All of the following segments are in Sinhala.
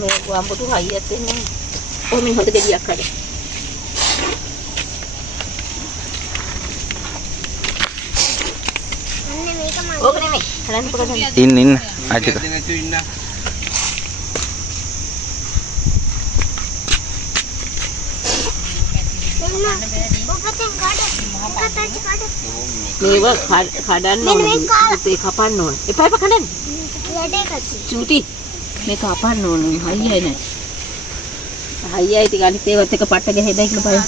මේ වම්බුතු හයියක් දෙන්නේ. කොහොම හොඳ ගෙඩියක් හරි. අන්න මේක මම. ඕක නෙමෙයි. හලන්න පොකටද. ඉන්න ආටික. මේවා කඩන්න ඕනේ. ඒ කපන්න ඕනේ. එපා එපා කඩන්න. චූටි මේ කපන්න ඕනේ. හයියයි නෑ. හයියයි ඉතින් අනිත් ඒවත් එක පට්ට ගහේදයි කියලා බලන්න.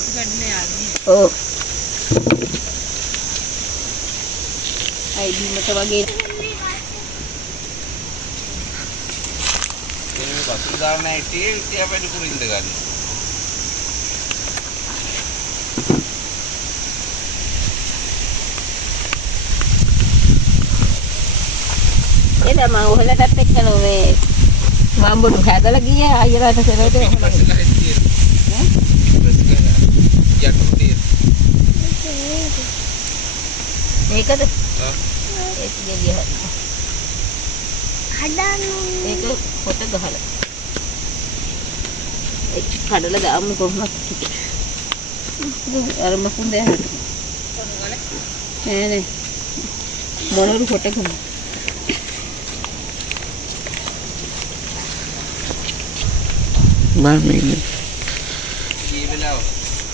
ඔව්. අයි බීමට වගේ. මේ වතුර දාන්න ඇටි ඉතින් අපේ කුරින්ද ගන්න. එද මම ඔයාලටත් එක්ක මේ වම්බුතු හැදලා ගියා අයියලාට සෙරේට ඒකද ඒක ගෙඩිය හදන්න ඒක පොත ගහලා ඒක කඩලා දාමු කොහොමද අර මකුන්දේ නේ මොනරු පොත ගමු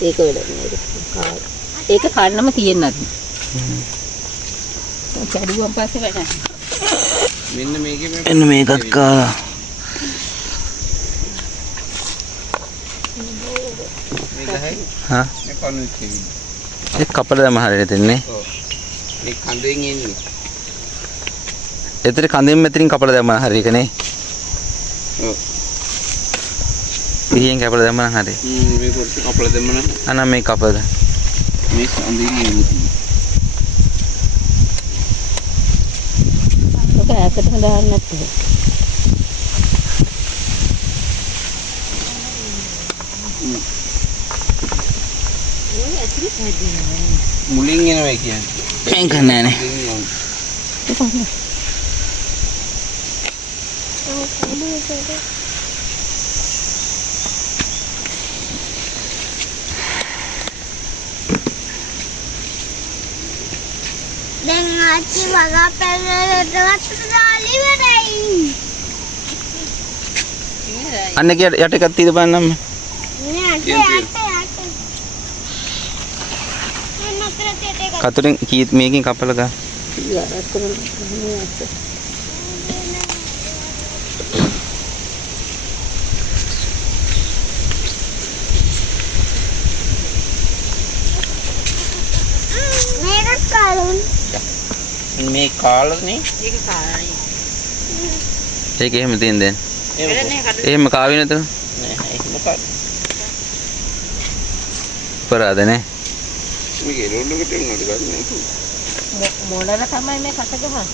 ඒක ඒක කන්නම තියෙන්නත් කැඩුවන් පස්සේ වැඩ මෙන්න මේකේ එන්න මේකක් කාලා හා මේ කණු තියෙන්නේ ඒ කපල දැම්ම හරියට දෙන්නේ ඔව් මේ කඳෙන් එන්නේ එතන කඳෙන් මෙතනින් කපල දැම්ම හරියකනේ ඔව් පිහියෙන් කපල දැම්ම නම් හරිය මේ කොටස කපලා දැම්ම නම් අනම් මේ කපද මේ කඳෙන් එන්නේ ඔක ඇකටම දාන්න නැත්තේ මුලින් එනවා කියන්නේ මේක නෑනේ දැන් ආච්චි වගා පැනලටවත් දාලි ඉවරයි. අන්න කිය යට එකක් තියද බලන්නම් කතුරෙන් කීත් මේකෙන් කපලා ගන්න මේක කාලුන්. මේ කාලනේ ඒක කාණි ඒක එහෙම තියෙන දැන් එරනේ කඩ එහෙම කාවේ නැතන නෑ ඒක මොකක්ද පරාද නේ මේක එළවලුකට එන්නද ගන්න මොනර තමයි මේ කට ගහන්නේ